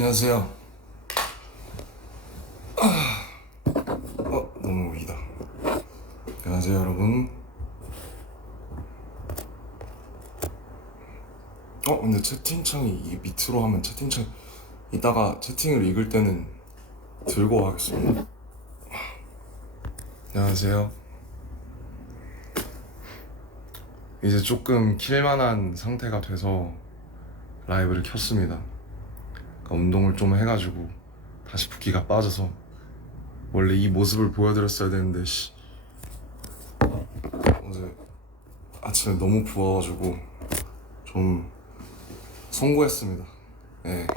안녕하세요. 너무 위다. 안녕하세요, 여러분. 근데 채팅창이 이 밑으로 하면 채팅창 이따가 채팅을 읽을 때는 들고 하겠습니다. 안녕하세요. 이제 조금 킬만한 상태가 돼서 라이브를 켰습니다. 그러니까 운동을 좀 해가지고 다시 붓기가 빠져서 원래 이 모습을 보여드렸어야 되는데 어제 아침에 너무 부어가지고 좀 송구했습니다. 네.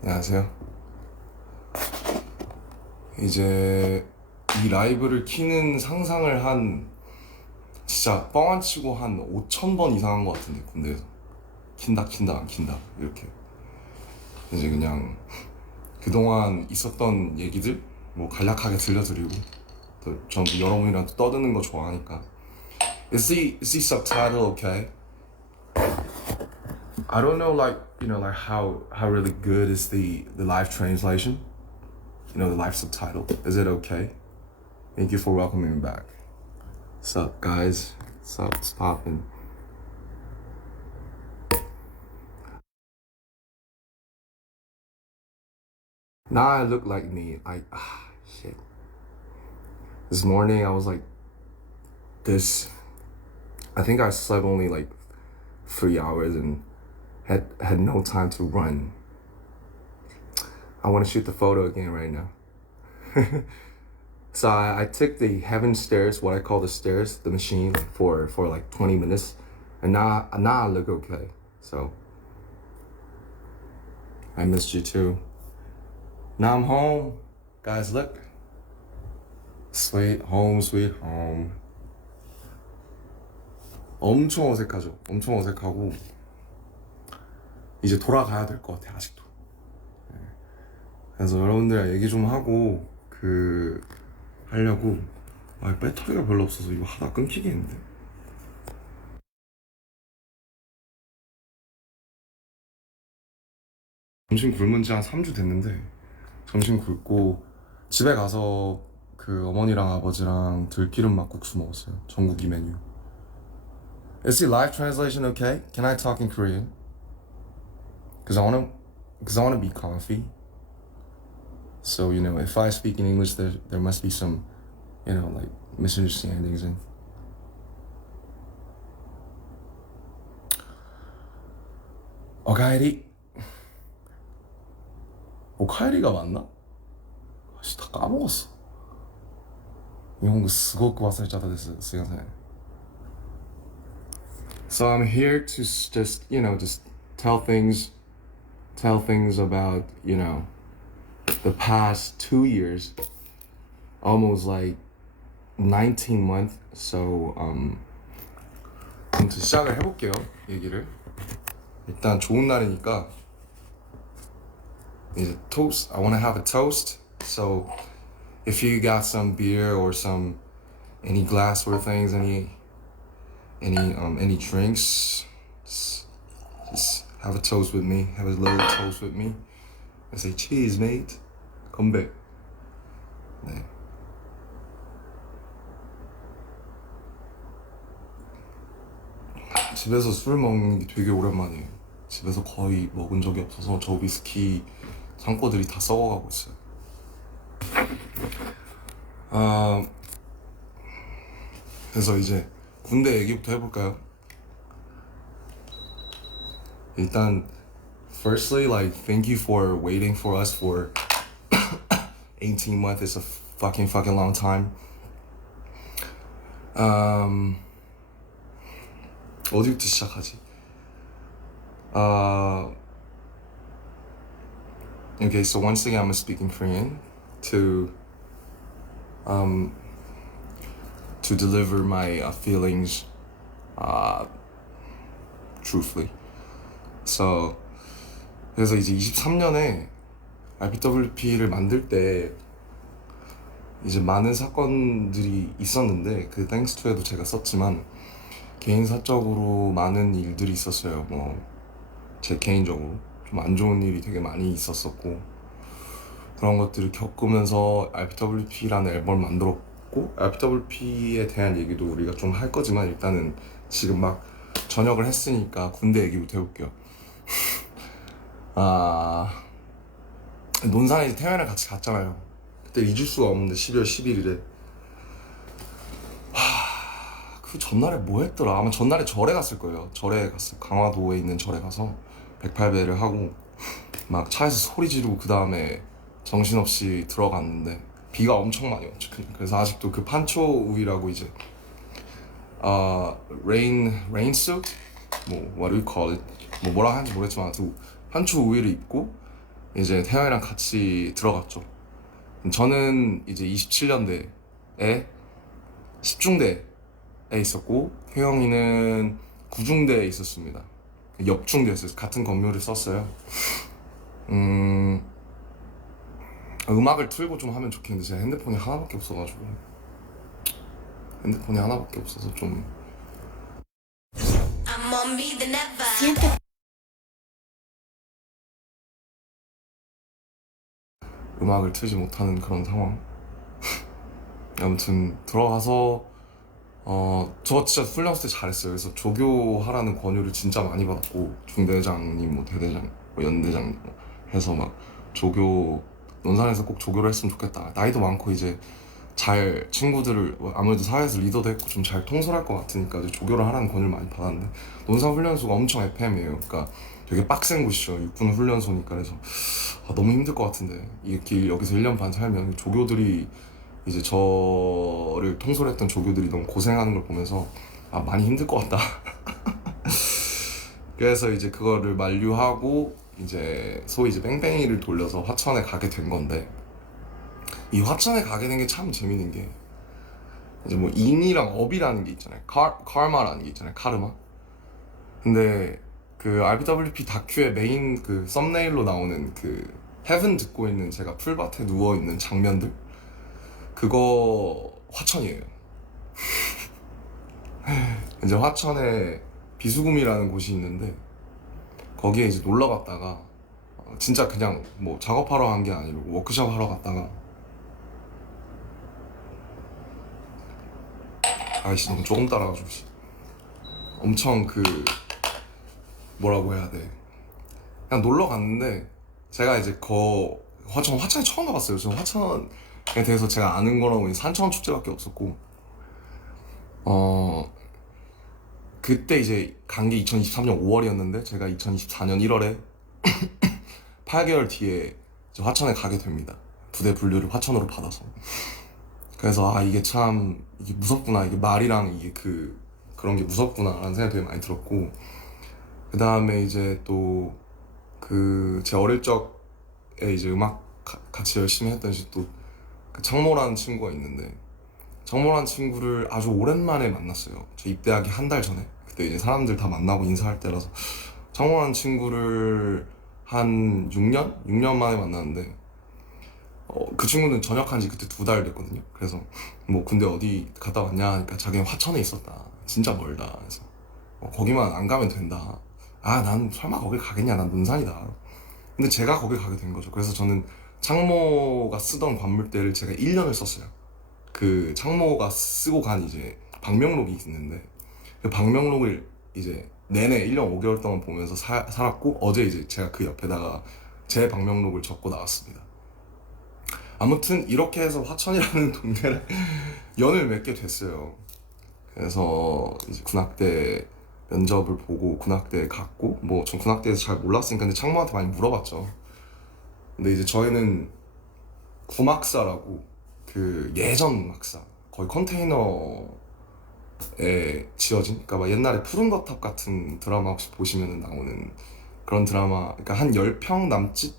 안녕하세요. 이제 이 라이브를 키는 상상을 진짜 뻥 안 치고 한 5,000번 이상 한 것 같은데, 군대에서 킨다 안 킨다 이렇게. 이제 그냥 그동안 있었던 얘기들 뭐 간략하게 들려드리고, 또 전 여러분이랑 떠드는 거 좋아하니까. Is the subtitle okay? I don't know, like, like how really good is the live translation? The live subtitle. Is it okay? Thank you for welcoming me back. What's up, guys? What's up? What's poppin'? Now I look like me. Shit. This morning I was like this. I think I slept only like 3 hours and had no time to run. I want to shoot the photo again right now. So I took the heaven stairs, what I call the stairs, the machine, for like 20 minutes, and now I look okay. So I missed you too. Now I'm home, guys. Look, sweet home, sweet home. 엄청 어색하죠. 엄청 어색하고 이제 돌아가야 될 것 같아, 아직도. 그래서 여러분들이랑 얘기 좀 하고 하려고. 배터리가 별로 없어서 이거 하다 끊기겠는데. 점심 굶은 지 한 3주 됐는데, 점심 굶고 집에 가서 어머니랑 아버지랑 들기름 막국수 먹었어요. 전국이 메뉴. Is the live translation okay? Can I talk in Korean? Cause I wanna be comfy. So if I speak in English, there must be some, like misunderstandings and. 오카에리가 맞나? 다 까먹었어. 일본어 すごく忘れちゃったです。すいません. So I'm here to just tell things about, the past 2 years, almost like 19 months. So 아무튼 시작을 해볼게요, 얘기를. 일단 좋은 날이니까 이제 toast. I want to have a toast. So if you got some beer or any glassware things, any drinks, just have a toast with me. Have a little toast with me. I say cheers, mate. Come back. 네. 집에서 술 먹는 게 되게 오랜만이에요. 집에서 거의 먹은 적이 없어서 저 위스키 창고들이 다 썩어가고 있어요. 그래서 이제 군대 얘기부터 해볼까요? 일단 firstly, like, thank you for waiting for us for 18 months. It's a fucking long time. 어디부터 시작하지? Okay, so once again, I'm speaking Korean to deliver my feelings truthfully. So 그래서 이제 23년에 RPWP를 만들 때 이제 많은 사건들이 있었는데, thanks to에도 제가 썼지만 개인 사적으로 많은 일들이 있었어요. 뭐 제 개인적으로 좀 안 좋은 일이 되게 많이 있었었고, 그런 것들을 겪으면서 RPWP라는 앨범을 만들었고, RPWP에 대한 얘기도 우리가 좀 할 거지만 일단은 지금 막 전역을 했으니까 군대 얘기부터 해볼게요. 논산에 이제 태연이랑 같이 갔잖아요. 그때 잊을 수가 없는데 12월 11일에 그 전날에 뭐 했더라? 아마 전날에 절에 갔을 거예요. 절에 갔어. 강화도에 있는 절에 가서 108배를 하고 막 차에서 소리 지르고 그 다음에 정신없이 들어갔는데 비가 엄청 많이 왔죠. 그래서 아직도 그 판초 우위라고 이제 rain suit? 뭐 what do you call it? 뭐 뭐라 하는지 모르겠지만 판초 우위를 입고 이제 태양이랑 같이 들어갔죠. 저는 이제 27년대에 10중대에 있었고 혜영이는 9중대에 있었습니다. 옆중대였어요. 같은 건물을 썼어요. 음악을 틀고 좀 하면 좋겠는데 제가 핸드폰이 하나밖에 없어서 좀 음악을 틀지 못하는 그런 상황. 아무튼 들어가서 저 진짜 훈련소 때 잘했어요. 그래서 조교하라는 권유를 진짜 많이 받았고 중대장님, 뭐 대대장, 뭐 연대장 해서 막 조교 논산에서 꼭 조교를 했으면 좋겠다. 나이도 많고 이제 잘 친구들을 아무래도 사회에서 리더도 했고 좀 잘 통솔할 것 같으니까 이제 조교를 하라는 권유를 많이 받았는데 논산 훈련소가 엄청 FM이에요. 그러니까 되게 빡센 곳이죠. 육군 훈련소니까. 그래서 너무 힘들 것 같은데 이게 여기서 1년 반 살면 조교들이 이제 저를 통솔했던 조교들이 너무 고생하는 걸 보면서 많이 힘들 것 같다. 그래서 이제 그거를 만류하고 이제 소위 이제 뺑뺑이를 돌려서 화천에 가게 된 건데 이 화천에 가게 된 게 참 재밌는 게 이제 뭐 인이랑 업이라는 게 있잖아요. 카르마라는 게 있잖아요. 카르마. 근데 그 RBWP 다큐의 메인 그 썸네일로 나오는 그 헤븐 듣고 있는 제가 풀밭에 누워 있는 장면들 그거 화천이에요. 이제 화천에 비수금이라는 곳이 있는데 거기에 이제 놀러 갔다가 진짜 그냥 뭐 작업하러 간 게 아니고 워크숍 하러 갔다가 아이씨 너무 조금 따라가지고 엄청 그 뭐라고 해야 돼, 그냥 놀러 갔는데 제가 이제 화천에 처음 가봤어요. 저는 화천에 대해서 제가 아는 거라고 산천 축제밖에 없었고 그때 이제 간 게 2023년 5월이었는데 제가 2024년 1월에 8개월 뒤에 이제 화천에 가게 됩니다. 부대 분류를 화천으로 받아서. 그래서 이게 참 이게 무섭구나, 이게 말이랑 이게 그런 게 무섭구나 라는 생각이 되게 많이 들었고, 그 다음에 이제 또 제 어릴 적에 이제 음악 같이 열심히 했던 그 창모라는 친구가 있는데 창모라는 친구를 아주 오랜만에 만났어요. 저 입대하기 한 달 전에. 그때 이제 사람들 다 만나고 인사할 때라서 창모라는 친구를 한 6년 만에 만났는데 그 친구는 전역한 지 그때 2달 됐거든요. 그래서 뭐 군대 어디 갔다 왔냐 하니까 자기는 화천에 있었다. 진짜 멀다. 그래서 거기만 안 가면 된다. 난 설마 거길 가겠냐, 난 논산이다. 근데 제가 거길 가게 된 거죠. 그래서 저는 창모가 쓰던 관물대를 제가 1년을 썼어요. 그 창모가 쓰고 간 이제 방명록이 있는데 그 방명록을 이제 내내 1년 5개월 동안 보면서 살았고 어제 이제 제가 그 옆에다가 제 방명록을 적고 나왔습니다. 아무튼 이렇게 해서 화천이라는 동네를 연을 맺게 됐어요. 그래서 이제 군악대 면접을 보고 군악대에 갔고 뭐 전 군악대에서 잘 몰랐으니까 근데 창모한테 많이 물어봤죠. 근데 이제 저희는 구막사라고 그 예전 막사 거의 컨테이너에 지어진, 그러니까 막 옛날에 푸른 거탑 같은 드라마 혹시 보시면 나오는 그런 드라마, 그러니까 한 10평 남짓,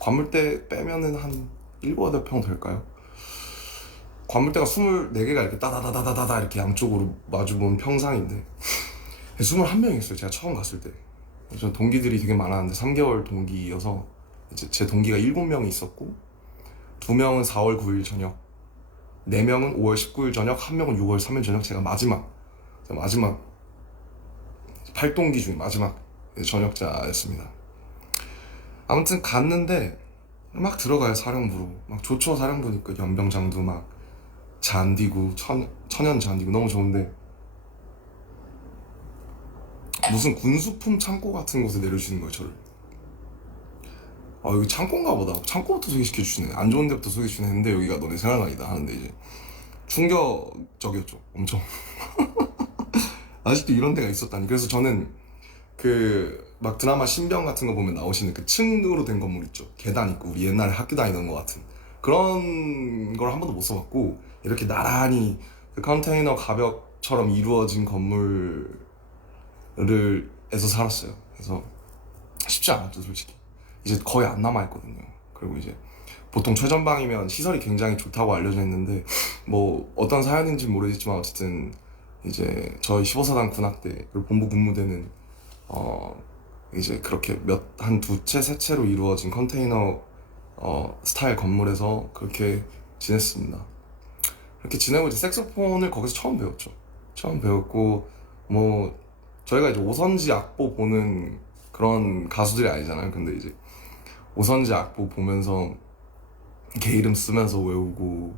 관물대 빼면은 한 7, 8평 될까요? 관물대가 24개가 이렇게 따다다다다다 이렇게 양쪽으로 마주본 평상인데 21명이 있어요. 제가 처음 갔을 때. 저 동기들이 되게 많았는데 3개월 동기여서 이제 제 동기가 7명이 있었고 2명은 4월 9일 저녁, 4명은 5월 19일 저녁, 1명은 6월 3일 저녁. 제가 마지막 8동기 중에 마지막 전역자였습니다. 아무튼 갔는데 막 들어가요. 사령부로 막 좋죠. 사령부니까 연병장도 막 잔디고 천연 잔디고 너무 좋은데 무슨 군수품 창고 같은 곳에 내려주는 거예요. 저를. 아 여기 창고인가 보다. 창고부터 소개시켜주시네. 안 좋은 데부터 소개시켜주네 했는데 여기가 너네 생활관이다 하는데 이제 충격적이었죠. 엄청. 아직도 이런 데가 있었다니. 그래서 저는 그 막 드라마 신병 같은 거 보면 나오시는 그 층으로 된 건물 있죠. 계단 있고 우리 옛날에 학교 다니던 것 같은 그런 걸 한 번도 못 써봤고 이렇게 나란히 그 컨테이너 가벽처럼 이루어진 건물을 에서 살았어요. 그래서 쉽지 않았죠 솔직히. 이제 거의 안 남아있거든요. 그리고 이제 보통 최전방이면 시설이 굉장히 좋다고 알려져 있는데 뭐 어떤 사연인지 모르겠지만 어쨌든 이제 저희 15사단 군악대 그리고 본부 군무대는 이제 그렇게 한 두 채, 세 채로 이루어진 컨테이너 스타일 건물에서 그렇게 지냈습니다. 그렇게 지내고 이제 색소폰을 거기서 처음 배웠죠. 처음 배웠고 뭐 저희가 이제 오선지 악보 보는 그런 가수들이 아니잖아요. 근데 이제 오선지 악보 보면서 개 이름 쓰면서 외우고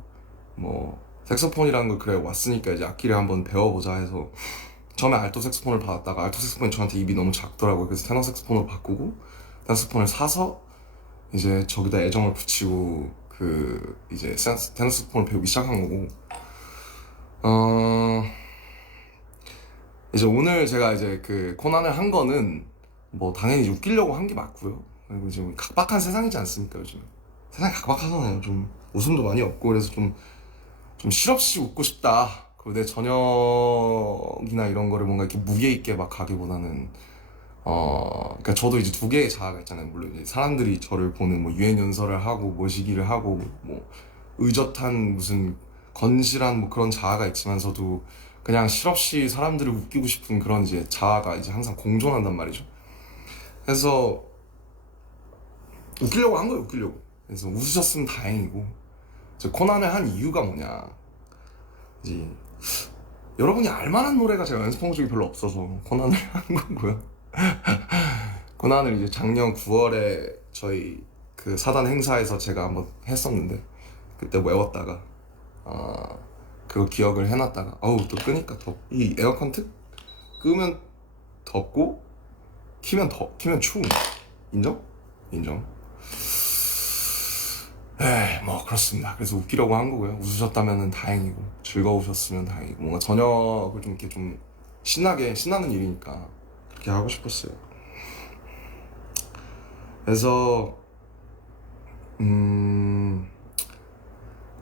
뭐 색소폰이라는 걸 그래 왔으니까 이제 악기를 한번 배워보자 해서 처음에 알토 색소폰을 받았다가 알토 색소폰이 저한테 입이 너무 작더라고요. 그래서 테너 색소폰으로 바꾸고 테너 색소폰을 사서 이제 저기다 애정을 붙이고 그 이제 테너 색소폰을 배우기 시작한 거고 이제 오늘 제가 이제 그 코난을 한 거는 뭐 당연히 웃기려고 한 게 맞고요. 그리고 지금 각박한 세상이지 않습니까 요즘. 세상이 각박하잖아요. 좀 웃음도 많이 없고 그래서 좀 실없이 웃고 싶다. 그리고 내 저녁이나 이런 거를 뭔가 이렇게 무게 있게 막 가기보다는 그러니까 저도 이제 두 개의 자아가 있잖아요. 물론 이제 사람들이 저를 보는 뭐 유행 연설을 하고 모시기를 하고 뭐 의젓한 무슨 건실한 뭐 그런 자아가 있지만서도 그냥 실없이 사람들을 웃기고 싶은 그런 이제 자아가 이제 항상 공존한단 말이죠. 그래서 웃기려고 한 거예요. 웃기려고. 그래서 웃으셨으면 다행이고 저 코난을 한 이유가 뭐냐 이제 여러분이 알만한 노래가 제가 연습한 적이 별로 없어서 코난을 한 거고요. 코난을 이제 작년 9월에 저희 그 사단 행사에서 제가 한번 했었는데 그때 외웠다가 그거 기억을 해놨다가 어우 또 끄니까 이 에어컨 틀 끄면 덥고 키면 추운 인정? 인정. 에이 뭐 그렇습니다. 그래서 웃기려고 한 거고요. 웃으셨다면 다행이고 즐거우셨으면 다행이고 뭔가 저녁을 좀 이렇게 좀 신나는 일이니까 그렇게 하고 싶었어요. 그래서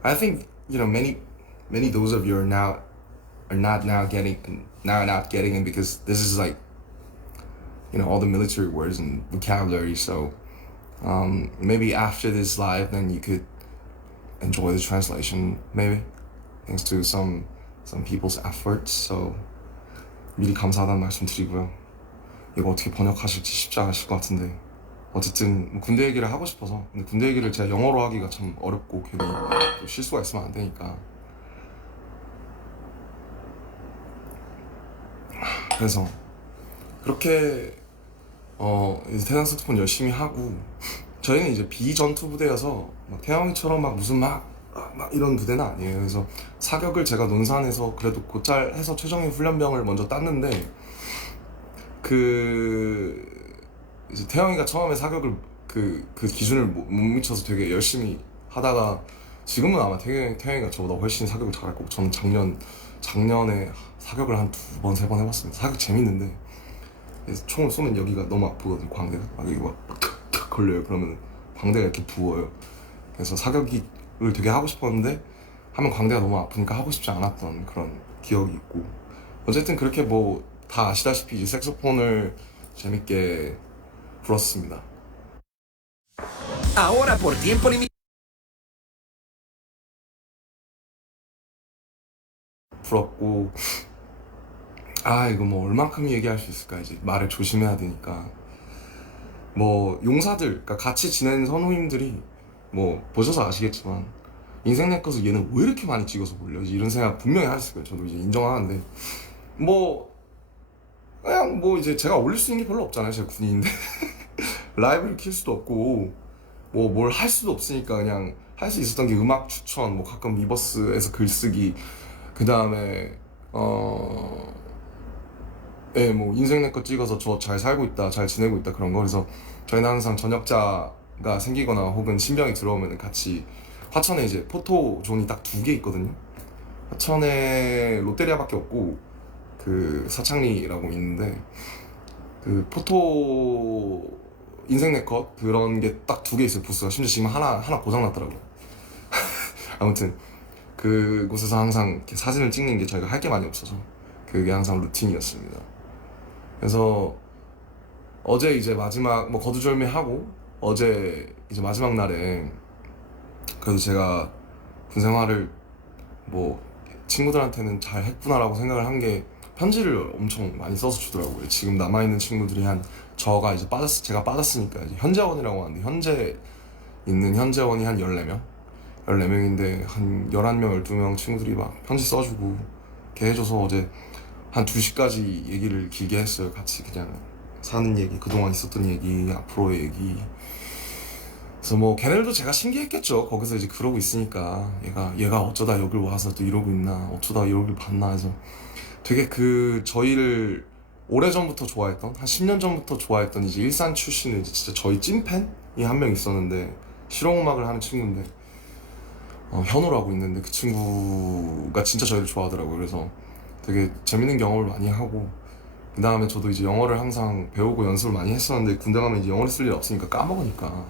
I think many those of you are not getting it because this is like all the military words and vocabulary. So maybe after this live, then you could enjoy the translation. Maybe thanks to some people's efforts. So 미리 감사하다는 말씀 드리고요. 이거 어떻게 번역하실지 쉽지 않으실 것 같은데 어쨌든 뭐 군대 얘기를 하고 싶어서 근데 군대 얘기를 제가 영어로 하기가 참 어렵고 괜히 또 실수가 있으면 안 되니까 그래서 그렇게 이제 태양 색소폰 열심히 하고 저희는 이제 비전투 부대여서 막 태영이처럼 막 무슨 막 이런 부대는 아니에요. 그래서 사격을 제가 논산에서 그래도 곧잘 해서 최정예 훈련병을 먼저 땄는데 그 이제 태영이가 처음에 사격을 그 기준을 못 미쳐서 되게 열심히 하다가 지금은 아마 태영이가 저보다 훨씬 사격을 잘할 거고 저는 작년에 사격을 한 2번, 3번 해봤습니다. 사격 재밌는데 총을 쏘면 여기가 너무 아프거든요. 광대가 막 여기 막 탁탁 걸려요. 그러면 광대가 이렇게 부어요. 그래서 사격을 되게 하고 싶었는데 하면 광대가 너무 아프니까 하고 싶지 않았던 그런 기억이 있고 어쨌든 그렇게 뭐 다 아시다시피 이제 색소폰을 재밌게 불었습니다. Ahora por tiempo limitado. 불었고 이거 뭐 얼만큼 얘기할 수 있을까. 이제 말을 조심해야 되니까 뭐 용사들 그러니까 같이 지낸 선우님들이 뭐 보셔서 아시겠지만 인생 내 것을 얘는 왜 이렇게 많이 찍어서 올려지 이런 생각 분명히 하셨을 거예요. 저도 이제 인정하는데 뭐 그냥 뭐 이제 제가 올릴 수 있는 게 별로 없잖아요. 제가 군인인데 라이브를 킬 수도 없고 뭐 뭘 할 수도 없으니까 그냥 할 수 있었던 게 음악 추천, 뭐 가끔 위버스에서 글쓰기, 그 다음에 예, 뭐 인생 내 거 찍어서 저 잘 살고 있다, 잘 지내고 있다 그런 거. 그래서 저희는 항상 전역자가 생기거나 혹은 신병이 들어오면 같이 화천에 이제 포토존이 딱 2개 있거든요. 화천에 롯데리아밖에 없고 그 사창리라고 있는데 그 포토 인생 네컷 그런 게 딱 2개 있어요. 부스가. 심지어 지금 하나 고장 났더라고요. 아무튼 그곳에서 항상 이렇게 사진을 찍는 게 저희가 할 게 많이 없어서 그게 항상 루틴이었습니다. 그래서 어제 이제 마지막 뭐 거두절미하고 어제 이제 마지막 날에 그래도 제가 군 생활을 뭐 친구들한테는 잘 했구나라고 생각을 한 게 편지를 엄청 많이 써서 주더라고요. 지금 남아있는 친구들이 제가 빠졌으니까 이제 현재원이라고 하는데 현재 있는 현재원이 한 14명? 14명인데 한 11명, 12명 친구들이 막 편지 써주고 이렇게 해줘서 어제 한 2시까지 얘기를 길게 했어요. 같이 그냥 사는 얘기, 그동안 있었던 얘기, 앞으로의 얘기. 그래서 뭐 걔네들도 제가 신기했겠죠. 거기서 이제 그러고 있으니까 얘가 어쩌다 여길 와서 또 이러고 있나, 어쩌다 여길 봤나 해서 되게 저희를 오래전부터 좋아했던, 한 10년 전부터 좋아했던 이제 일산 출신의 이제 진짜 저희 찐팬이 한 명 있었는데, 실용음악을 하는 친구인데 현우라고 있는데 그 친구가 진짜 저희를 좋아하더라고요. 그래서 되게 재밌는 경험을 많이 하고, 그 다음에 저도 이제 영어를 항상 배우고 연습을 많이 했었는데 군대 가면 이제 영어를 쓸 일 없으니까 까먹으니까.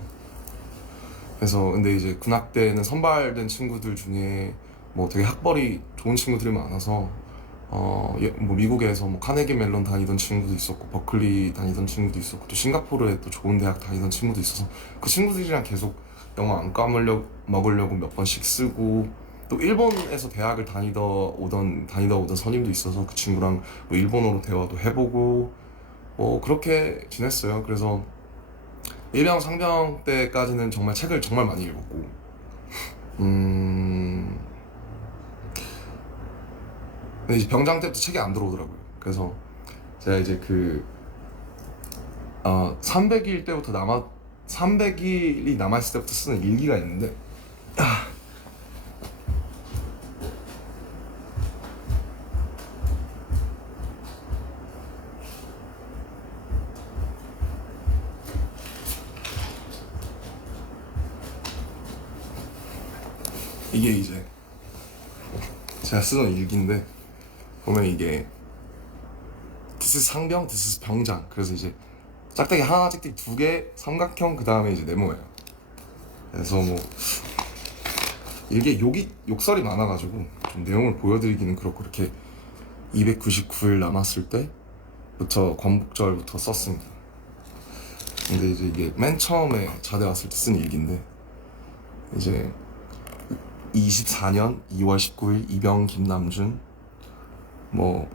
그래서 근데 이제 군악대는 선발된 친구들 중에 뭐 되게 학벌이 좋은 친구들이 많아서 뭐 미국에서 뭐 카네기 멜론 다니던 친구도 있었고 버클리 다니던 친구도 있었고 또 싱가포르에 또 좋은 대학 다니던 친구도 있어서 그 친구들이랑 계속 영어 안 까먹으려고 몇 번씩 쓰고, 또 일본에서 대학을 다니다 오던 선임도 있어서 그 친구랑 뭐 일본어로 대화도 해보고 뭐 그렇게 지냈어요. 그래서 일병 상병 때까지는 정말 책을 정말 많이 읽었고 근데 이제 병장 때부터 책이 안 들어오더라고요. 그래서 제가 이제 300일 때부터 300일이 남아있을 때부터 쓰는 일기가 있는데 이게 이제 제가 쓰던 일기인데 보면 이게 This is 상병, This is 병장. 그래서 이제 짝대기 하나, 짝대기 2개, 삼각형, 그 다음에 이제 네모예요. 그래서 뭐 이게 욕설이 많아가지고 좀 내용을 보여드리기는 그렇고, 이렇게 299일 남았을 때부터 광복절부터 썼습니다. 근데 이제 이게 맨 처음에 자대 왔을 때 쓴 일기인데, 이제 24년 2월 19일 이병 김남준, 뭐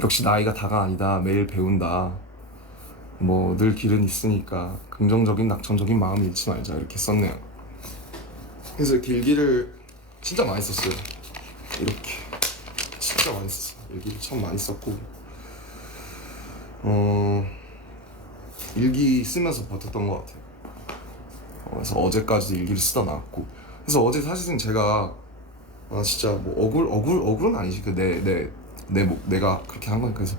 역시 나이가 다가 아니다, 매일 배운다, 뭐 늘 길은 있으니까 긍정적인 낙천적인 마음 잃지 말자, 이렇게 썼네요. 그래서 이렇게 일기를 진짜 많이 썼어요. 이렇게 진짜 많이 썼어요. 일기를 참 많이 썼고 일기 쓰면서 버텼던 것 같아요. 그래서 어제까지도 일기를 쓰다 나왔고, 그래서 어제 사실은 제가 진짜 뭐 억울은 아니지. 내가 그렇게 한 거니까. 그래서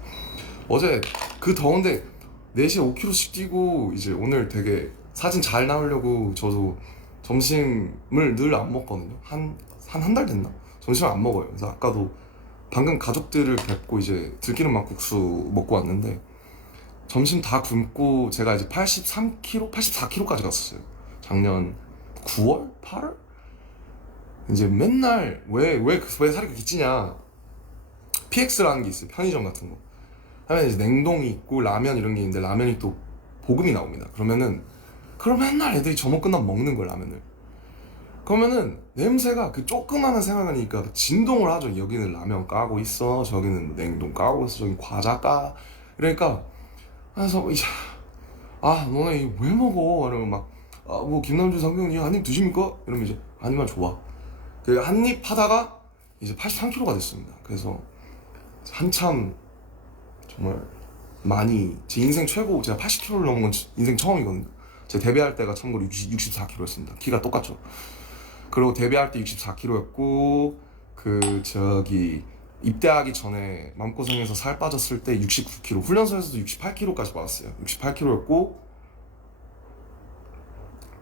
어제 그 더운데 4시에 5km씩 뛰고 이제 오늘 되게 사진 잘 나오려고 저도 점심을 늘 안 먹거든요. 한 달 됐나? 점심을 안 먹어요. 그래서 아까도 방금 가족들을 뵙고 이제 들기름 막국수 먹고 왔는데 점심 다 굶고 제가 이제 83kg, 84kg까지 갔었어요. 작년 9월? 8월? 이제 맨날 왜 살이 그렇게 찌냐, PX라는 게 있어요. 편의점 같은 거 하면 이제 냉동이 있고 라면 이런 게 있는데, 라면이 또 볶음이 나옵니다. 그럼 맨날 애들이 점심 끝나면 먹는 거예요, 라면을. 그러면은 냄새가 그 조그마한 생각하니까 진동을 하죠. 여기는 라면 까고 있어, 저기는 냉동 까고 있어, 저기 과자 까. 그러니까 그래서 이제 너네 이거 왜 먹어? 이러면 막 뭐 김남준 상병님 한 입 드십니까? 이러면 이제 한 입만 줘봐. 그 한 입 하다가 이제 83kg가 됐습니다. 그래서 한참 정말 많이 제 인생 최고 제가 80kg를 넘은 건 인생 처음이거든요. 제가 데뷔할 때가 참고로 64kg였습니다. 키가 똑같죠. 그리고 데뷔할 때 64kg였고 그 저기 입대하기 전에 마음고생해서 살 빠졌을 때 69kg, 훈련소에서도 68kg까지 빠졌어요. 68kg였고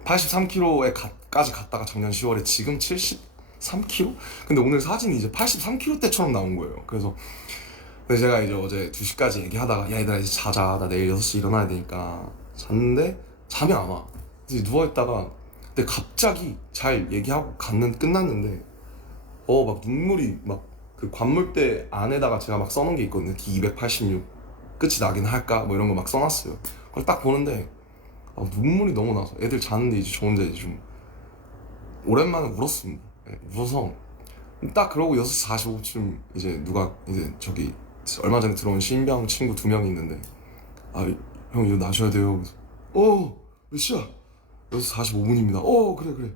83kg까지 갔다가 작년 10월에 지금 73kg? 근데 오늘 사진이 이제 83kg 때처럼 나온 거예요. 그래서 근데 제가 이제 어제 2시까지 얘기하다가 야 얘들아 이제 자자, 나 내일 6시 일어나야 되니까 잤는데 잠이 안 와. 이제 누워있다가 근데 갑자기 잘 얘기하고 끝났는데 막 눈물이 막 그 관물대 안에다가 제가 막 써놓은 게 있거든요. D286 끝이 나긴 할까 뭐 이런 거 막 써놨어요. 그걸 딱 보는데 눈물이 너무 나서 애들 자는데 이제 저 혼자 이제 좀 오랜만에 울었습니다. 네, 울어서 딱 그러고 6시 45분 이제 누가 이제 저기 얼마 전에 들어온 신병 친구 2명이 있는데 형 일어나셔야 돼요. 그래서 몇 시야? 6시 45분입니다. 그래 그래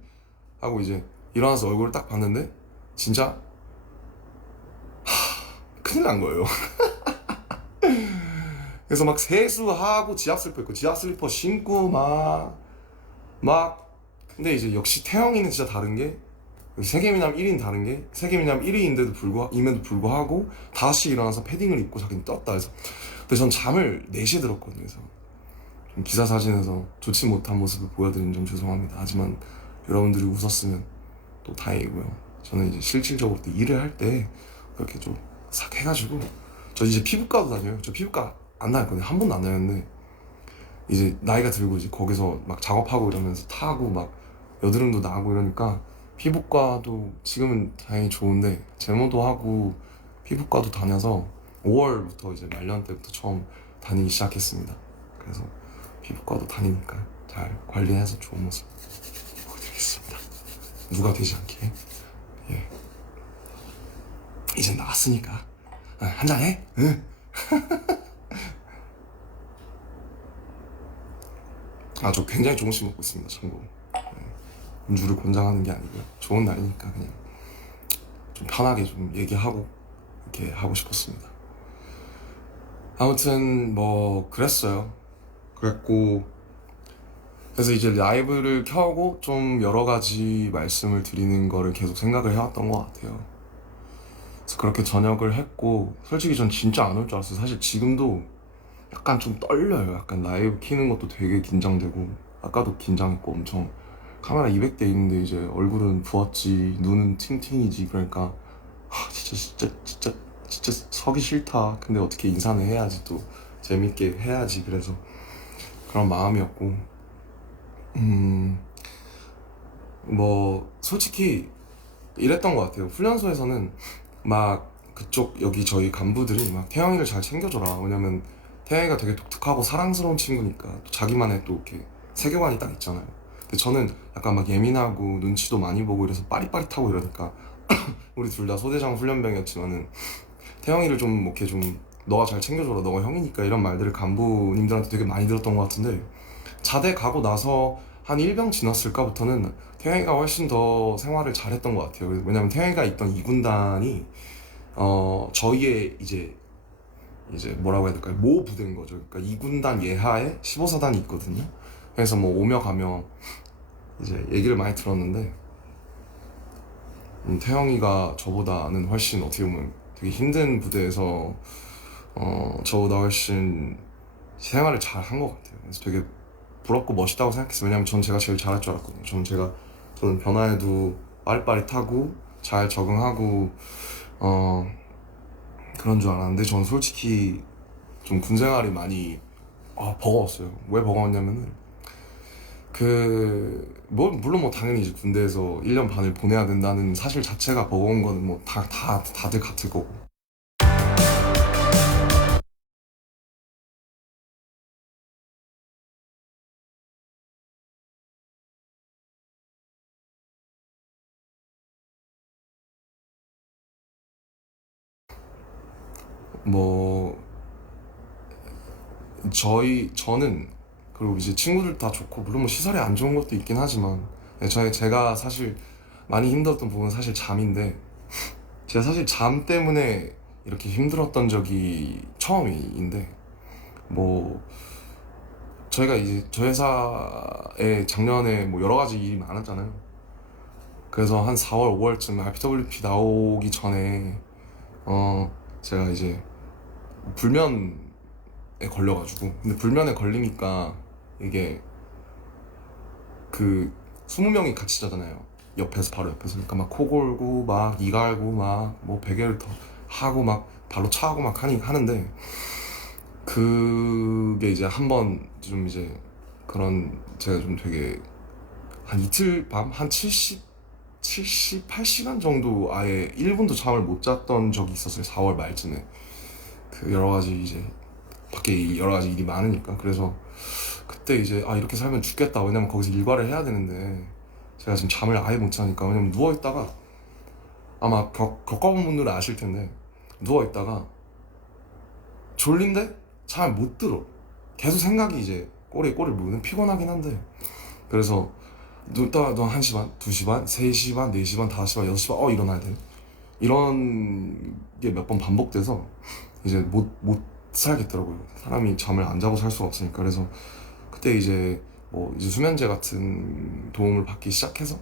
하고 이제 일어나서 얼굴을 딱 봤는데 진짜 큰일 난 거예요. 그래서 막 세수하고 지압 슬리퍼 입고 지압 슬리퍼 신고 막 근데 이제 역시 태영이는 진짜 다른 게 세계미남 1위는 다른 게 세계미남 1위인데도 불구하고 다시 일어나서 패딩을 입고 자기는 떴다 해서 근데 전 잠을 4시에 들었거든요. 그래서 좀 기사 사진에서 좋지 못한 모습을 보여드리는 점 죄송합니다. 하지만 여러분들이 웃었으면 또 다행이고요. 저는 이제 실질적으로 또 일을 할 때 그렇게 좀 싹 해가지고 저 이제 피부과도 다녀요. 저 피부과 안 다녔거든요. 한 번도 안 다녔는데 이제 나이가 들고 이제 거기서 막 작업하고 이러면서 타고 막 여드름도 나고 이러니까 피부과도 지금은 다행히 좋은데 제모도 하고 피부과도 다녀서 5월부터 이제 말년 때부터 처음 다니기 시작했습니다. 그래서 피부과도 다니니까 잘 관리해서 좋은 모습 보여드리겠습니다. 누가 되지 않게. 예. 이젠 나왔으니까 한잔해? 응. 저 굉장히 조금씩 먹고 있습니다. 참고로. 음주를 권장하는 게 아니고요. 좋은 날이니까 그냥 좀 편하게 좀 얘기하고 이렇게 하고 싶었습니다. 아무튼 뭐 그랬어요. 그랬고 그래서 이제 라이브를 켜고 좀 여러 가지 말씀을 드리는 거를 계속 생각을 해왔던 것 같아요. 그래서 그렇게 저녁을 했고 솔직히 전 진짜 안 올 줄 알았어요. 사실 지금도 약간 좀 떨려요. 약간 라이브 키는 것도 되게 긴장되고 아까도 긴장했고 엄청 카메라 200대 있는데 이제 얼굴은 부었지 눈은 팅팅이지. 그러니까 진짜 서기 싫다. 근데 어떻게 인사는 해야지 또 재밌게 해야지. 그래서 그런 마음이었고 뭐 솔직히 이랬던 것 같아요. 훈련소에서는 막 그쪽 여기 저희 간부들이 막 태영이를 잘 챙겨줘라. 왜냐면 태영이가 되게 독특하고 사랑스러운 친구니까 또 자기만의 또 이렇게 세계관이 딱 있잖아요. 근데 저는 약간 막 예민하고 눈치도 많이 보고 이래서 빠릿빠릿하고 이러니까 우리 둘 다 소대장 훈련병이었지만은 태영이를 좀 이렇게 좀 너가 잘 챙겨줘라. 너가 형이니까 이런 말들을 간부님들한테 되게 많이 들었던 것 같은데 자대 가고 나서 한 1병 지났을까부터는 태영이가 훨씬 더 생활을 잘했던 것 같아요. 왜냐면 태영이가 있던 2군단이 저희의 이제 뭐라고 해야 될까요? 모 부대인 거죠. 그러니까 2군단 예하에 15사단이 있거든요. 그래서 뭐 오며 가며 이제 얘기를 많이 들었는데 태영이가 저보다는 훨씬 어떻게 보면 되게 힘든 부대에서 저보다 훨씬 생활을 잘 한 것 같아요. 그래서 되게 부럽고 멋있다고 생각했어요. 왜냐면 전 제가 제일 잘할 줄 알았거든요. 저는 변화에도 빠릿빠릿하고 잘 적응하고 그런 줄 알았는데 저는 솔직히 좀 군생활이 많이 버거웠어요. 왜 버거웠냐면은 물론 뭐 당연히 이제 군대에서 1년 반을 보내야 된다는 사실 자체가 버거운 거는 뭐 다들 같을 거고. 뭐 저는 그리고 이제 친구들 다 좋고 물론 뭐 시설이 안 좋은 것도 있긴 하지만 제가 사실 많이 힘들었던 부분은 사실 잠인데 제가 사실 잠 때문에 이렇게 힘들었던 적이 처음인데 뭐 저희가 이제 저희 회사에 작년에 뭐 여러 가지 일이 많았잖아요. 그래서 한 4월, 5월쯤 RPWP 나오기 전에 제가 이제 불면에 걸려가지고, 근데 불면에 걸리니까 이게 그 20명이 같이 자잖아요. 옆에서, 바로 옆에서. 그러니까 막 코 골고 막 이 갈고 막 뭐 베개를 더 하고 막 발로 차고 막 하는데, 그게 이제 한 번 좀 이제 그런, 제가 좀 되게 한 이틀 밤 한 78시간 정도 아예 1분도 잠을 못 잤던 적이 있었어요. 4월 말쯤에. 그 여러 가지 이제 밖에 여러 가지 일이 많으니까. 그래서 그때 이제 아, 이렇게 살면 죽겠다. 왜냐면 거기서 일과를 해야 되는데 제가 지금 잠을 아예 못 자니까. 왜냐면 누워 있다가, 아마 겪어본 분들은 아실 텐데, 누워 있다가 졸린데 잘 못 들어. 계속 생각이 이제 꼬리에 꼬리를 무는, 피곤하긴 한데. 그래서 눕다가 너 1시 반, 2시 반, 3시 반, 4시 반, 5시 반, 6시 반 일어나야 돼. 이런 게 몇 번 반복돼서 이제 못 살겠더라고요. 사람이 잠을 안 자고 살 수가 없으니까. 그래서 그때 이제 뭐 이제 수면제 같은 도움을 받기 시작해서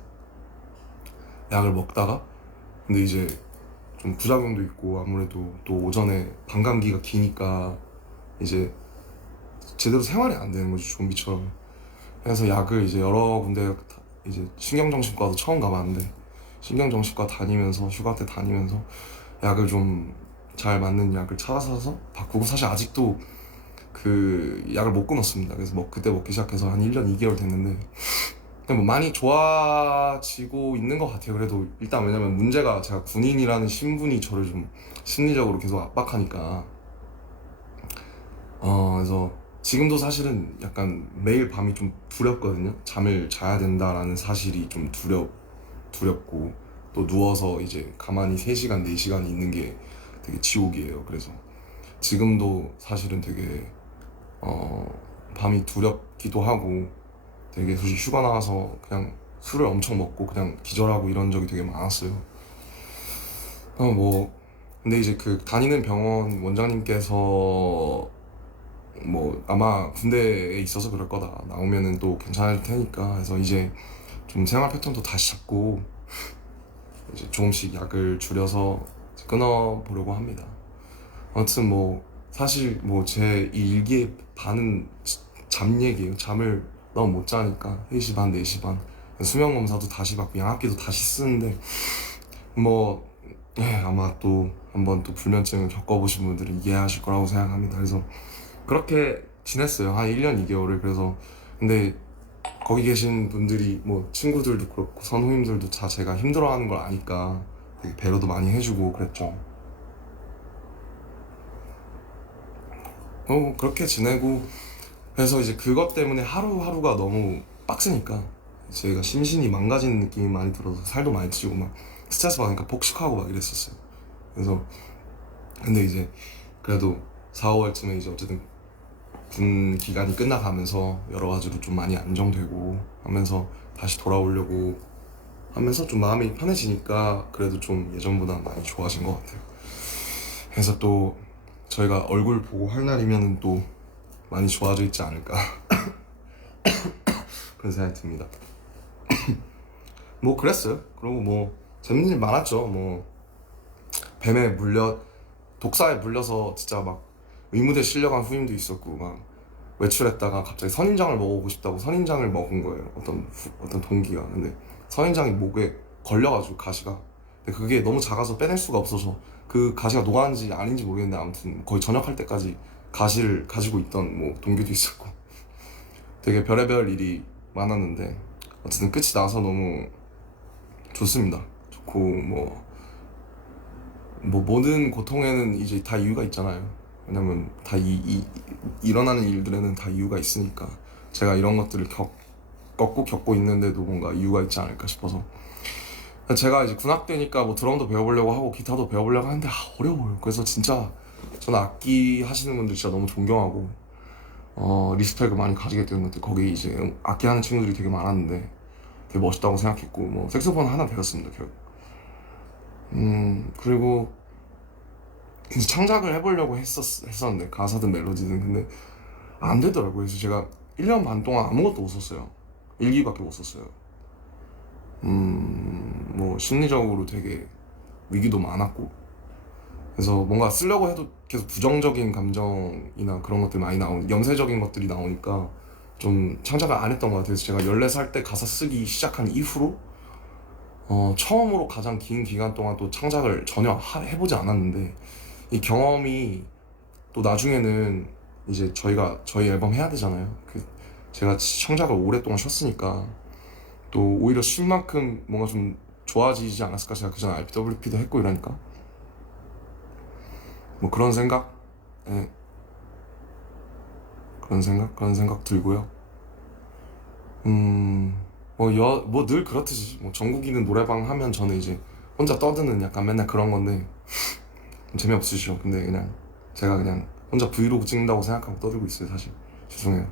약을 먹다가, 근데 이제 좀 부작용도 있고, 아무래도 또 오전에 반감기가 기니까 이제 제대로 생활이 안 되는 거지, 좀비처럼. 그래서 약을 이제 여러 군데, 이제 신경정신과도 처음 가봤는데, 신경정신과 다니면서, 휴가 때 다니면서 약을 좀 잘 맞는 약을 찾아서 바꾸고, 사실 아직도 그 약을 못 끊었습니다. 그래서 뭐 그때 먹기 시작해서 한 1년 2개월 됐는데, 근데 뭐 많이 좋아지고 있는 것 같아요. 그래도 일단, 왜냐면 문제가 제가 군인이라는 신분이 저를 좀 심리적으로 계속 압박하니까. 그래서 지금도 사실은 약간 매일 밤이 좀 두렵거든요. 잠을 자야 된다라는 사실이 좀 두렵고, 또 누워서 이제 가만히 3시간, 4시간 있는 게 되게 지옥이에요. 그래서 지금도 사실은 되게 밤이 두렵기도 하고, 되게 솔직히 휴가 나와서 그냥 술을 엄청 먹고 그냥 기절하고 이런 적이 되게 많았어요. 뭐 근데 이제 그 다니는 병원 원장님께서 뭐 아마 군대에 있어서 그럴 거다, 나오면은 또 괜찮을 테니까 해서 이제 좀 생활 패턴도 다시 잡고 이제 조금씩 약을 줄여서 끊어 보려고 합니다. 아무튼 뭐 사실 뭐 제 이 일기의 반은 잠 얘기예요. 잠을 너무 못 자니까 3시 반, 4시 반 수면 검사도 다시 받고 양압기도 다시 쓰는데, 뭐 아마 또 한번 또 불면증을 겪어보신 분들은 이해하실 거라고 생각합니다. 그래서 그렇게 지냈어요. 한 1년 2개월을. 그래서 근데 거기 계신 분들이, 뭐 친구들도 그렇고 선후임들도 다 제가 힘들어하는 걸 아니까 되게 배려도 많이 해주고 그랬죠. 그렇게 지내고, 그래서 이제 그것 때문에 하루하루가 너무 빡세니까 제가 심신이 망가지는 느낌이 많이 들어서 살도 많이 찌고 막 스트레스 받으니까 폭식하고 막 이랬었어요. 그래서 근데 이제 그래도 4, 5월쯤에 이제 어쨌든 군 기간이 끝나가면서 여러 가지로 좀 많이 안정되고 하면서 다시 돌아오려고 하면서 좀 마음이 편해지니까 그래도 좀 예전보다 많이 좋아진 것 같아요. 그래서 또 저희가 얼굴 보고 할 날이면 또 많이 좋아져 있지 않을까 그런 생각이 듭니다. 뭐 그랬어요. 그리고 뭐 재밌는 일 많았죠. 뭐 뱀에 물려 독사에 물려서 진짜 막 의무대 실려간 후임도 있었고, 막 외출했다가 갑자기 선인장을 먹어보고 싶다고 선인장을 먹은 거예요. 어떤 동기가. 근데 선인장이 목에 걸려가지고 가시가, 근데 그게 너무 작아서 빼낼 수가 없어서 그 가시가 녹았는지 아닌지 모르겠는데, 아무튼 거의 전역할 때까지 가시를 가지고 있던 뭐 동기도 있었고, 되게 별의별 일이 많았는데 어쨌든 끝이 나서 너무 좋습니다. 좋고, 뭐 모든 고통에는 이제 다 이유가 있잖아요. 왜냐면 다 일어나는 일들에는 다 이유가 있으니까, 제가 이런 것들을 겪고 있는데도 뭔가 이유가 있지 않을까 싶어서. 제가 이제 군악 되니까 뭐 드럼도 배워보려고 하고 기타도 배워보려고 하는데 어려워요. 그래서 진짜 저는 악기 하시는 분들 진짜 너무 존경하고 리스펙을 많이 가지게 되는 것 같아요. 거기 이제 악기 하는 친구들이 되게 많았는데 되게 멋있다고 생각했고, 뭐 색소폰 하나 배웠습니다 결국. 그리고 이제 창작을 해보려고 했었는데, 가사든 멜로디든. 근데 안 되더라고요. 그래서 제가 1년 반 동안 아무것도 못 썼어요. 일기밖에 못 썼어요. 뭐 심리적으로 되게 위기도 많았고, 그래서 뭔가 쓰려고 해도 계속 부정적인 감정이나 그런 것들 많이 염세적인 것들이 나오니까 좀 창작을 안 했던 것 같아요. 그래서 제가 14살 때 가사 쓰기 시작한 이후로 처음으로 가장 긴 기간 동안 또 창작을 전혀 해보지 않았는데, 이 경험이 또 나중에는 이제 저희 앨범 해야 되잖아요. 제가 창작을 오랫동안 쉬었으니까 또 오히려 쉴 만큼 뭔가 좀 좋아지지 않았을까. 제가 그전에 RPWP도 했고 이러니까 뭐 그런 생각, 예, 그런 생각 들고요. 뭐 늘 그렇듯이 뭐 전국이는 노래방 하면 저는 이제 혼자 떠드는 약간 맨날 그런 건데 재미없으시죠. 근데 그냥 제가 그냥 혼자 브이로그 찍는다고 생각하고 떠들고 있어요, 사실. 죄송해요.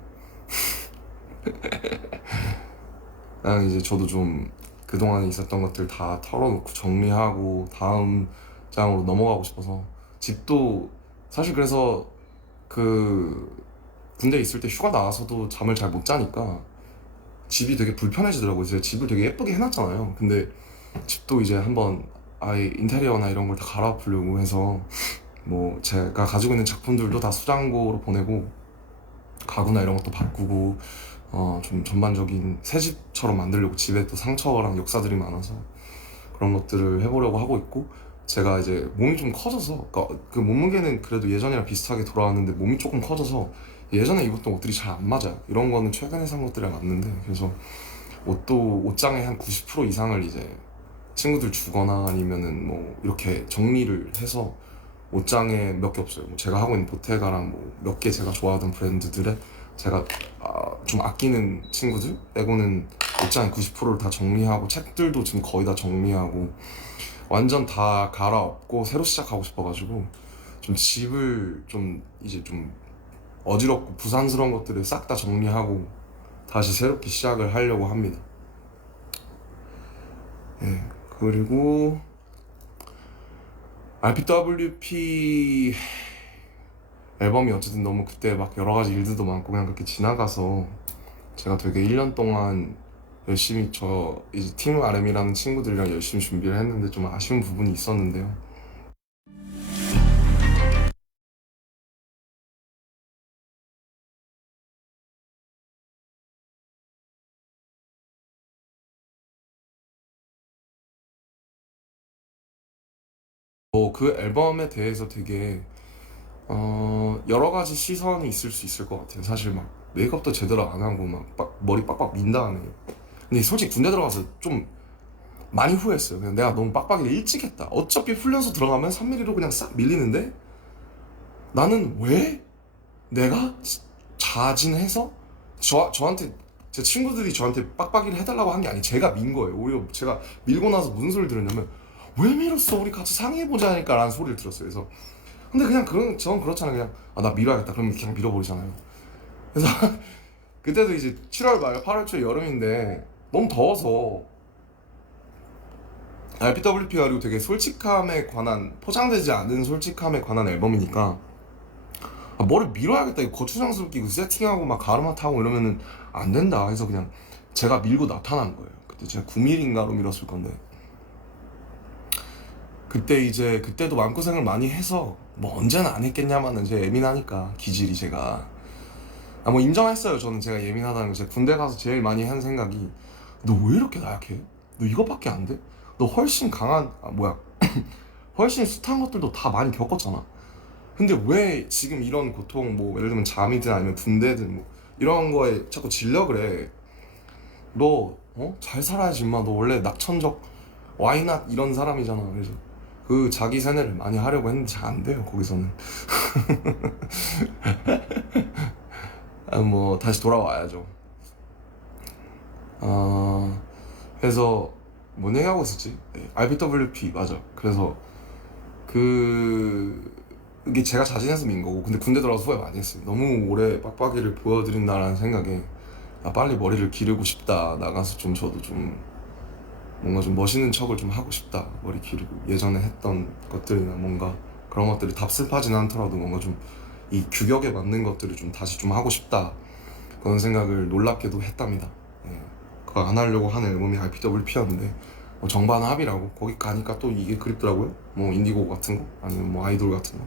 그냥 이제 저도 좀 그동안 있었던 것들 다 털어놓고 정리하고 다음 장으로 넘어가고 싶어서. 집도 사실 그래서 그 군대 있을 때 휴가 나와서도 잠을 잘 못 자니까 집이 되게 불편해지더라고요. 제가 집을 되게 예쁘게 해놨잖아요. 근데 집도 이제 한번 아예 인테리어나 이런 걸 다 갈아엎으려고 해서 뭐 제가 가지고 있는 작품들도 다 수장고로 보내고 가구나 이런 것도 바꾸고 좀 전반적인 새 집처럼 만들려고. 집에 또 상처랑 역사들이 많아서 그런 것들을 해보려고 하고 있고, 제가 이제 몸이 좀 커져서, 그러니까 그 몸무게는 그래도 예전이랑 비슷하게 돌아왔는데 몸이 조금 커져서 예전에 입었던 옷들이 잘 안 맞아요. 이런 거는 최근에 산 것들이랑 맞는데, 그래서 옷장의 한 90% 이상을 이제 친구들 주거나 아니면은 뭐 이렇게 정리를 해서, 옷장에 몇 개 없어요. 뭐 제가 하고 있는 보테가랑 뭐 몇 개 제가 좋아하던 브랜드들에 제가 좀 아끼는 친구들 빼고는 옷장의 90%를 다 정리하고, 책들도 지금 거의 다 정리하고 완전 다 갈아엎고 새로 시작하고 싶어가지고, 좀 집을 좀 이제 좀 어지럽고 부산스러운 것들을 싹 다 정리하고 다시 새롭게 시작을 하려고 합니다. 예, 그리고 RPWP 앨범이 어쨌든 너무 그때 막 여러 가지 일들도 많고 그냥 그렇게 지나가서, 제가 되게 1년 동안 열심히 이제 팀 RM이라는 친구들이랑 열심히 준비를 했는데 좀 아쉬운 부분이 있었는데요. 그 앨범에 대해서 되게 여러 가지 시선이 있을 수 있을 것 같아요. 사실 막 메이크업도 제대로 안 하고 막 머리 빡빡 민 다음에. 근데 솔직히 군대 들어가서 좀 많이 후회했어요. 그냥 내가 너무 빡빡이를 일찍 했다. 어차피 훈련소 들어가면 3mm로 그냥 싹 밀리는데 나는 왜 내가 자진해서 저한테 제 친구들이 저한테 빡빡이를 해달라고 한 게 아니, 제가 민 거예요. 오히려 제가 밀고 나서 무슨 소리를 들었냐면, 왜 밀었어? 우리 같이 상의해보자니까 라는 소리를 들었어요. 그래서 근데 그냥 전 그렇잖아요. 그냥 나 밀어야겠다. 그러면 그냥 밀어버리잖아요. 그래서 그때도 이제 7월 말 8월 초 여름인데 너무 더워서, RPWP가 그리고 되게 솔직함에 관한, 포장되지 않은 솔직함에 관한 앨범이니까 머리 밀어야겠다. 이거 거추장스럽게 이거 세팅하고 막 가르마 타고 이러면은 안 된다 해서 그냥 제가 밀고 나타난 거예요. 그때 제가 9mm인가로 밀었을 건데, 그때도 마음고생을 많이 해서, 뭐 언제는 안 했겠냐마는 제 예민하니까 기질이 제가 뭐 인정했어요. 저는 제가 예민하다는 거. 제가 군대 가서 제일 많이 한 생각이, 너 왜 이렇게 나약해? 너 이거밖에 안 돼? 너 훨씬 강한 훨씬 숱한 것들도 다 많이 겪었잖아. 근데 왜 지금 이런 고통, 뭐 예를 들면 잠이든 아니면 군대든 뭐 이런 거에 자꾸 질려 그래? 너 잘 살아야지 임마. 너 원래 낙천적 와이낫 이런 사람이잖아. 그래서 그 자기 세뇌를 많이 하려고 했는데 잘 안 돼요, 거기서는. 뭐 다시 돌아와야죠. 그래서 뭔 얘기하고 있었지? RPWP 맞아. 그래서 이게 제가 자진해서 민 거고, 근데 군대 들어가서 후회 많이 했어요. 너무 오래 빡빡이를 보여드린다라는 생각에 빨리 머리를 기르고 싶다. 나가서 좀 저도 좀 뭔가 좀 멋있는 척을 좀 하고 싶다. 머리 기르고 예전에 했던 것들이나 뭔가 그런 것들이 답습하진 않더라도 뭔가 좀 이 규격에 맞는 것들을 좀 다시 좀 하고 싶다, 그런 생각을 놀랍게도 했답니다. 예. 그거 안 하려고 하는 앨범이 RPWP였는데 정반합이라고 거기 가니까 또 이게 그립더라고요. 뭐 인디고 같은 거 아니면 뭐 아이돌 같은 거.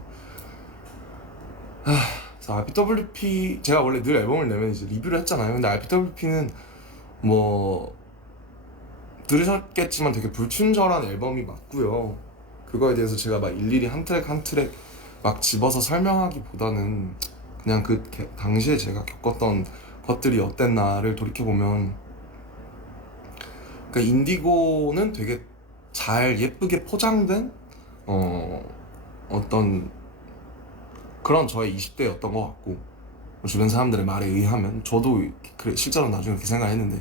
그래서 RPWP 제가 원래 늘 앨범을 내면 이제 리뷰를 했잖아요. 근데 RPWP는 뭐 들으셨겠지만 되게 불친절한 앨범이 맞고요. 그거에 대해서 제가 막 일일이 한 트랙 한 트랙 막 집어서 설명하기보다는 그냥 그 당시에 제가 겪었던 것들이 어땠나를 돌이켜보면, 그러니까 인디고는 되게 잘 예쁘게 포장된 어떤 그런 저의 20대였던 것 같고, 주변 사람들의 말에 의하면 저도 그래 실제로 나중에 그렇게 생각했는데,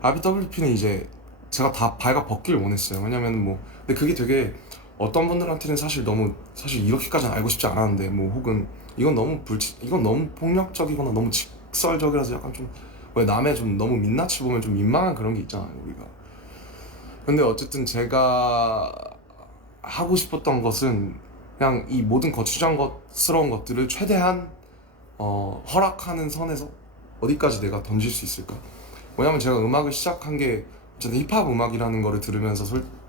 RBWP는 이제 제가 다 발가 벗기를 원했어요. 왜냐면 뭐 근데 그게 되게 어떤 분들한테는 사실 이렇게까지는 알고 싶지 않았는데, 뭐 혹은 이건 너무 폭력적이거나 너무 직설적이라서 약간 좀 왜 남의 좀 너무 민낯을 보면 좀 민망한 그런 게 있잖아요, 우리가. 근데 어쨌든 제가 하고 싶었던 것은 그냥 이 모든 거추장스러운 것들을 최대한 허락하는 선에서 어디까지 내가 던질 수 있을까. 왜냐면 제가 음악을 시작한 게 어쨌든 힙합 음악이라는 거를 들으면서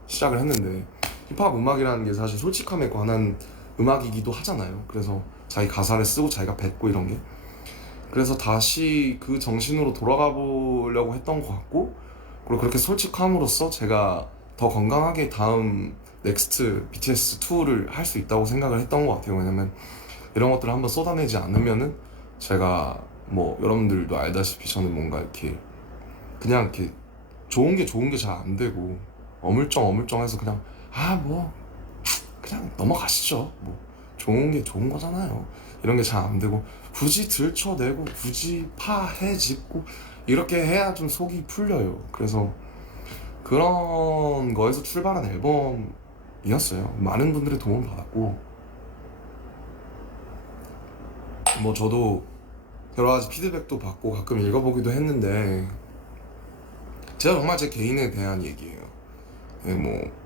시작을 했는데, 힙합 음악이라는 게 사실 솔직함에 관한 음악이기도 하잖아요. 그래서 자기 가사를 쓰고 자기가 뱉고 이런 게, 그래서 다시 그 정신으로 돌아가 보려고 했던 것 같고, 그리고 그렇게 솔직함으로써 제가 더 건강하게 다음 넥스트 BTS2를 할 수 있다고 생각을 했던 것 같아요. 왜냐면 이런 것들을 한번 쏟아내지 않으면은 제가 뭐 여러분들도 알다시피 저는 뭔가 이렇게 그냥 이렇게 좋은 게 잘 안 되고 어물쩡해서 그냥 뭐 그냥 넘어가시죠, 뭐 좋은 게 좋은 거잖아요, 이런 게 잘 안 되고 굳이 들춰내고 굳이 파헤집고 이렇게 해야 좀 속이 풀려요. 그래서 그런 거에서 출발한 앨범이었어요. 많은 분들의 도움을 받았고, 뭐 저도 여러 가지 피드백도 받고 가끔 읽어보기도 했는데, 제가 정말 제 개인에 대한 얘기예요. 네, 뭐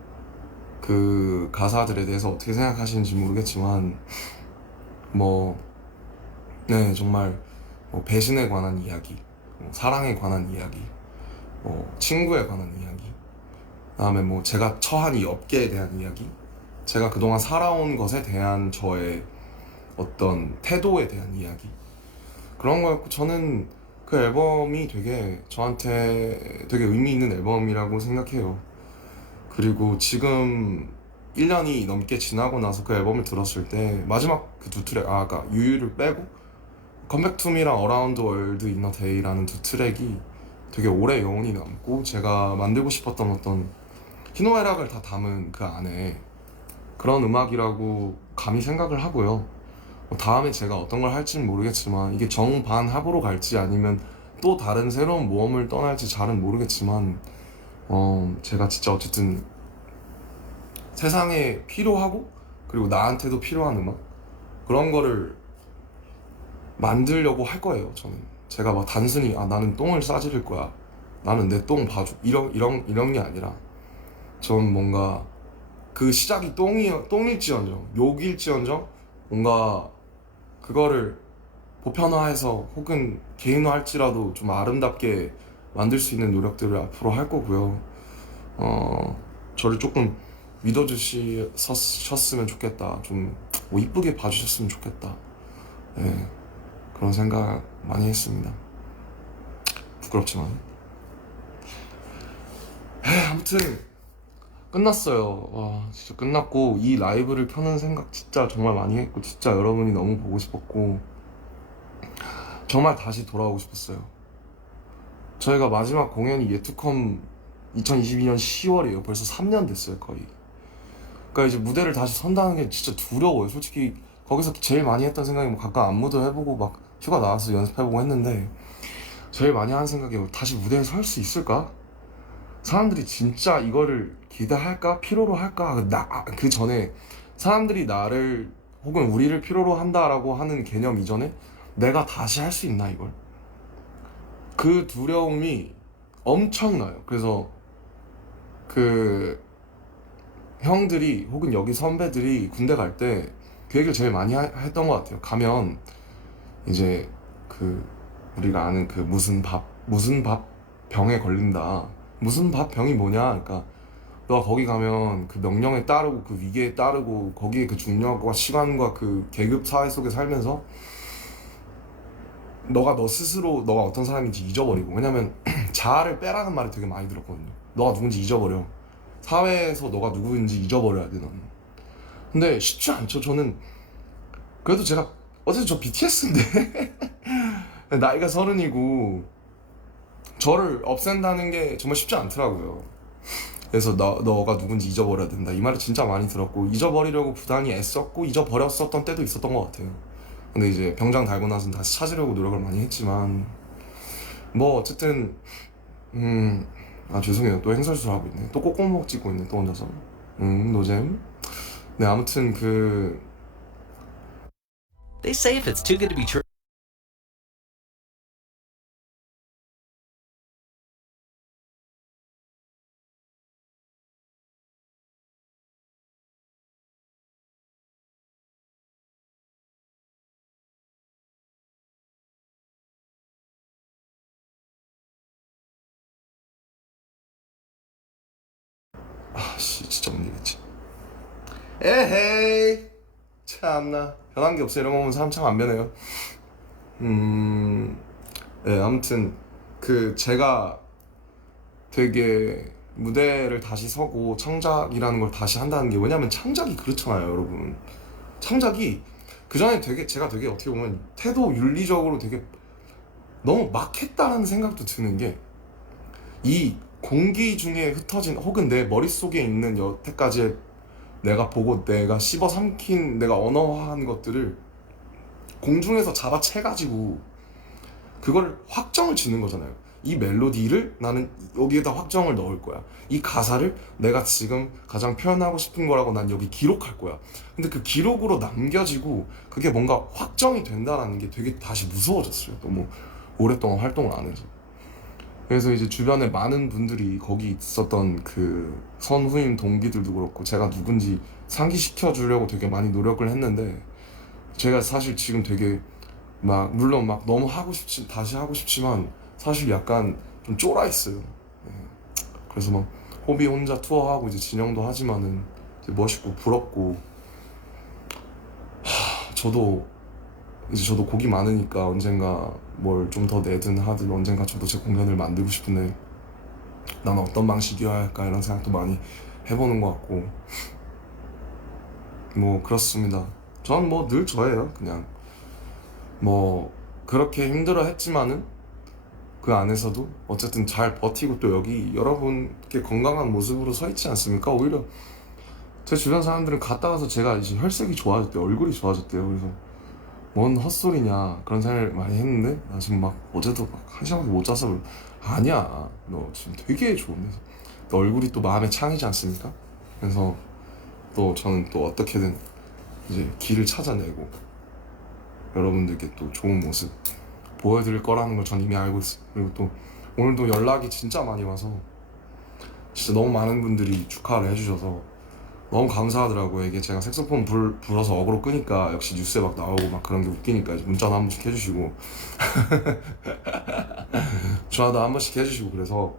그 가사들에 대해서 어떻게 생각하시는지 모르겠지만 뭐 네, 정말 뭐 배신에 관한 이야기, 뭐 사랑에 관한 이야기, 뭐 친구에 관한 이야기, 그다음에 뭐 제가 처한 이 업계에 대한 이야기, 제가 그동안 살아온 것에 대한 저의 어떤 태도에 대한 이야기, 그런 거였고, 저는 그 앨범이 되게 저한테 되게 의미 있는 앨범이라고 생각해요. 그리고 지금 1년이 넘게 지나고 나서 그 앨범을 들었을 때 마지막 그 두 트랙, 그러니까 유유를 빼고 컴백 투미랑 어라운드 월드 이너 데이라는 두 트랙이 되게 오래 여운이 남고, 제가 만들고 싶었던 어떤 희노애락을 다 담은 그 안에 그런 음악이라고 감히 생각을 하고요. 다음에 제가 어떤 걸 할지는 모르겠지만 이게 정반합으로 갈지 아니면 또 다른 새로운 모험을 떠날지 잘은 모르겠지만, 제가 진짜 어쨌든 세상에 필요하고 그리고 나한테도 필요한 음악, 그런 거를 만들려고 할 거예요. 저는 제가 막 단순히 나는 똥을 싸지를 거야, 나는 내 똥 봐줘, 이런 게 아니라, 전 뭔가 그 시작이 똥일지언정 욕일지언정 뭔가 그거를 보편화해서 혹은 개인화할지라도 좀 아름답게 만들 수 있는 노력들을 앞으로 할 거고요. 저를 조금 믿어주셨으면 좋겠다, 뭐 이쁘게 봐주셨으면 좋겠다, 네, 그런 생각 많이 했습니다. 부끄럽지만. 아무튼 끝났어요. 와, 진짜 끝났고 이 라이브를 켜는 생각 진짜 정말 많이 했고, 진짜 여러분이 너무 보고 싶었고 정말 다시 돌아오고 싶었어요. 저희가 마지막 공연이 예투컴 2022년 10월이에요. 벌써 3년 됐어요, 거의. 그러니까 이제 무대를 다시 선다는 게 진짜 두려워요. 솔직히 거기서 제일 많이 했던 생각이 뭐 가끔 안무도 해보고 막 휴가 나와서 연습해보고 했는데, 제일 많이 하는 생각이 다시 무대에 설 수 있을까? 사람들이 진짜 이거를 기대할까? 필요로 할까? 그 전에 사람들이 나를 혹은 우리를 필요로 한다라고 하는 개념 이전에 내가 다시 할 수 있나, 이걸? 그 두려움이 엄청나요. 그래서 그 형들이 혹은 여기 선배들이 군대 갈 때 그 얘기를 제일 많이 했던 것 같아요. 가면 이제 그 우리가 아는 그 무슨 밥 병에 걸린다. 무슨 밥 병이 뭐냐? 그러니까 너가 거기 가면 그 명령에 따르고 그 위계에 따르고 거기에 그 중력과 시간과 그 계급 사회 속에 살면서 너가 너 스스로 너가 어떤 사람인지 잊어버리고, 왜냐면 자아를 빼라는 말을 되게 많이 들었거든요. 너가 누군지 잊어버려. 사회에서 너가 누구인지 잊어버려야 돼 너는. 근데 쉽지 않죠. 저는 그래도 제가 어쨌든 저 BTS인데 나이가 30이고 저를 없앤다는 게 정말 쉽지 않더라고요. 그래서 너가 누군지 잊어버려야 된다 이 말을 진짜 많이 들었고, 잊어버리려고 부단히 애썼고 잊어버렸었던 때도 있었던 것 같아요. 근데 이제 병장 달고 나서는 다시 찾으려고 노력을 많이 했지만, 뭐 어쨌든 죄송해요. 또 행설수를 하고 있네. 또 꼭꼭목 찍고 있네 또 혼자서. 노잼. 네, 아무튼 They say if it's too good to be true. 진짜 못 이겠지. 에헤이, 참나 변한 게 없어. 이런 거 보면 사람 참 안 변해요. 네, 아무튼 제가 되게 무대를 다시 서고 창작이라는 걸 다시 한다는 게, 왜냐면 창작이 그렇잖아요 여러분. 창작이 그전에 제가 되게 어떻게 보면 태도 윤리적으로 되게 너무 막 했다는 생각도 드는 게, 이 공기 중에 흩어진 혹은 내 머릿속에 있는 여태까지 내가 보고 내가 씹어 삼킨 내가 언어화한 것들을 공중에서 잡아채가지고 그걸 확정을 짓는 거잖아요. 이 멜로디를 나는 여기에다 확정을 넣을 거야. 이 가사를 내가 지금 가장 표현하고 싶은 거라고 난 여기 기록할 거야. 근데 그 기록으로 남겨지고 그게 뭔가 확정이 된다는 게 되게 다시 무서워졌어요. 너무 오랫동안 활동을 안 해서. 그래서 이제 주변에 많은 분들이 거기 있었던 그 선후임 동기들도 그렇고 제가 누군지 상기시켜 주려고 되게 많이 노력을 했는데, 제가 사실 지금 되게 물론 너무 다시 하고 싶지만 사실 약간 좀 쫄아 있어요. 예. 그래서 호비 혼자 투어하고 이제 진영도 하지만은 이제 멋있고 부럽고, 저도 곡이 많으니까 언젠가 뭘 좀 더 내든 하든 언젠가 저도 제 공연을 만들고 싶은데 나는 어떤 방식이어야 할까 이런 생각도 많이 해보는 것 같고, 뭐 그렇습니다. 전 뭐 늘 저예요. 그냥 뭐 그렇게 힘들어 했지만은 그 안에서도 어쨌든 잘 버티고 또 여기 여러분께 건강한 모습으로 서 있지 않습니까? 오히려 제 주변 사람들은 갔다 와서 제가 이제 혈색이 좋아졌대요. 얼굴이 좋아졌대요. 그래서 뭔 헛소리냐 그런 생각을 많이 했는데, 나 지금 어제도 한 시간밖에 못 자서 아니야, 너 지금 되게 좋은데 너 얼굴이 또 마음의 창이지 않습니까? 그래서 또 저는 또 어떻게든 이제 길을 찾아내고 여러분들께 또 좋은 모습 보여드릴 거라는 걸 전 이미 알고 있어요. 그리고 또 오늘도 연락이 진짜 많이 와서 진짜 너무 많은 분들이 축하를 해주셔서 너무 감사하더라고요. 이게 제가 색소폰 불어서 어그로 끄니까 역시 뉴스에 나오고 그런 게 웃기니까 이제 문자도 한 번씩 해주시고 전화도 한 번씩 해주시고, 그래서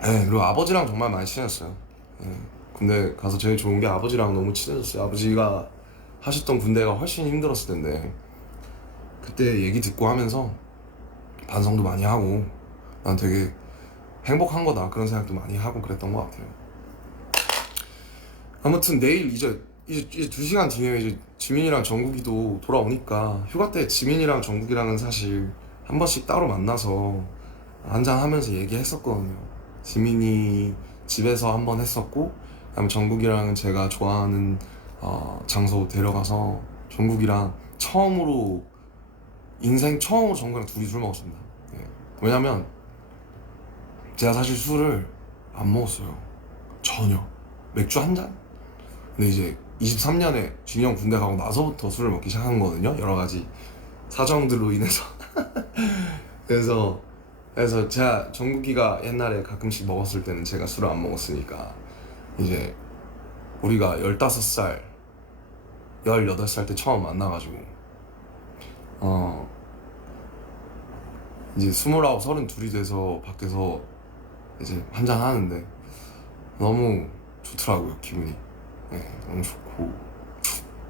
그리고 아버지랑 정말 많이 친했어요. 군대 가서 제일 좋은 게 아버지랑 너무 친해졌어요. 아버지가 하셨던 군대가 훨씬 힘들었을 텐데 그때 얘기 듣고 하면서 반성도 많이 하고 난 되게 행복한 거다 그런 생각도 많이 하고 그랬던 것 같아요. 아무튼 내일 이제 2시간 뒤에 이제 지민이랑 정국이도 돌아오니까, 휴가 때 지민이랑 정국이랑은 사실 한 번씩 따로 만나서 한잔 하면서 얘기했었거든요. 지민이 집에서 한 번 했었고, 그다음에 정국이랑은 제가 좋아하는 장소 데려가서 정국이랑 인생 처음으로 정국이랑 둘이 술 먹었습니다. 왜냐면 제가 사실 술을 안 먹었어요. 전혀. 맥주 한 잔? 근데 이제 23년에 준영 군대 가고 나서부터 술을 먹기 시작한 거거든요. 여러 가지 사정들로 인해서. 그래서 제가 정국이가 옛날에 가끔씩 먹었을 때는 제가 술을 안 먹었으니까 이제 우리가 15살 18살 때 처음 만나가지고 이제 29, 32이 돼서 밖에서 이제 한잔 하는데 너무 좋더라고요. 기분이. 네, 너무 좋고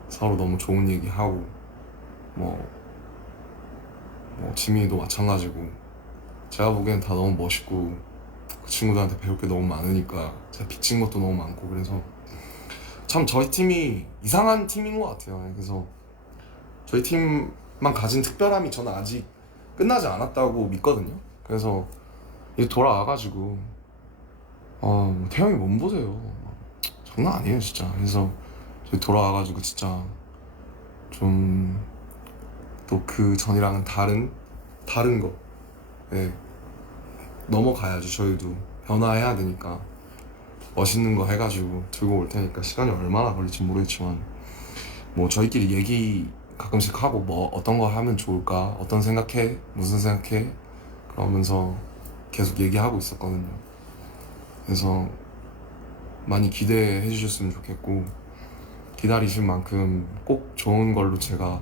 서로 너무 좋은 얘기하고 뭐 지민이도 마찬가지고 제가 보기엔 다 너무 멋있고 그 친구들한테 배울 게 너무 많으니까 제가 빚진 것도 너무 많고 그래서 참 저희 팀이 이상한 팀인 것 같아요. 그래서 저희 팀만 가진 특별함이 저는 아직 끝나지 않았다고 믿거든요. 그래서 이제 돌아와가지고 태형이 몸 보세요. 장난 아니에요 진짜. 그래서 저희 돌아와가지고 진짜 좀 또 그 전이랑은 다른 거 넘어가야지. 저희도 변화해야 되니까 멋있는 거 해가지고 들고 올 테니까 시간이 얼마나 걸릴지 모르겠지만 뭐 저희끼리 얘기 가끔씩 하고 뭐 어떤 거 하면 좋을까, 어떤 생각해, 무슨 생각해 그러면서 계속 얘기하고 있었거든요. 그래서 많이 기대해 주셨으면 좋겠고 기다리신 만큼 꼭 좋은 걸로 제가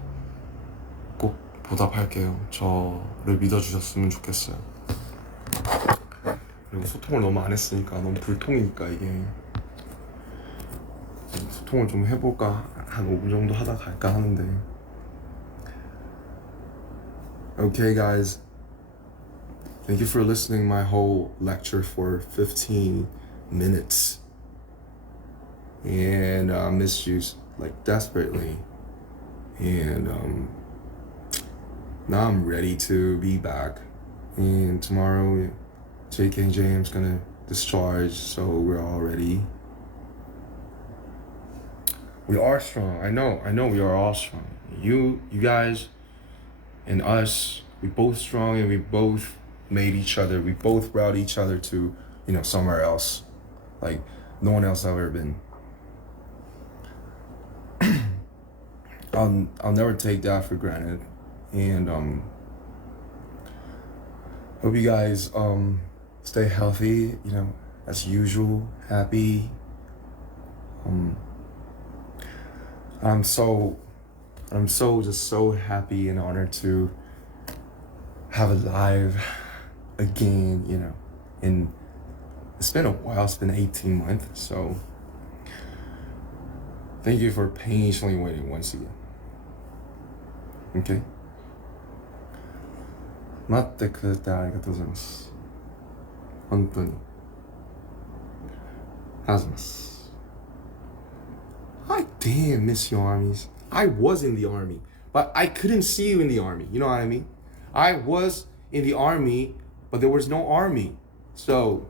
꼭 보답할게요. 저를 믿어주셨으면 좋겠어요. 그리고 소통을 너무 안 했으니까 너무 불통이니까 이게 소통을 좀 해볼까 한 5분 정도 하다 갈까 하는데 Okay guys, thank you for listening my whole lecture for 15 minutes and I miss you like desperately and now I'm ready to be back and tomorrow JK and James gonna discharge, so we're all ready. We are strong. I know we are all strong. You guys and us, we both strong and we both made each other. We both brought each other to, somewhere else. Like no one else ever been. I'll never take that for granted. And hope you guys stay healthy, as usual, happy. I'm so just so happy and honored to have it live again, and it's been a while, it's been 18 months, so thank you for patiently waiting once again. Okay? 待ってくれてありがとうございます。本当に。ありがとうございます。I damn miss your armies. I was in the army, but I couldn't see you in the army. You know what I mean? I was in the army, but there was no army. So,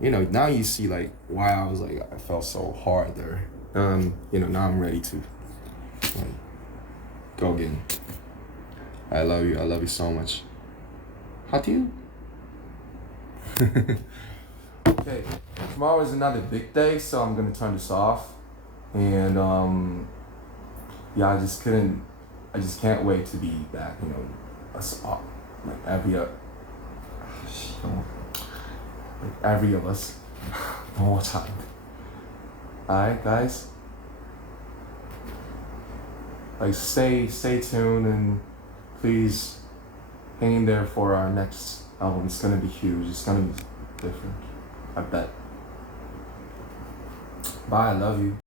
now you see like why I was like I felt so hard there. Now I'm ready to go again. I love you so much. How do you? Okay, tomorrow is another big day, so I'm gonna turn this off. And I just can't wait to be back. Us all, like every of us, one more time. Alright, guys. Like stay tuned and please hang in there for our next album. It's gonna be huge. It's gonna be different. I bet. Bye. I love you.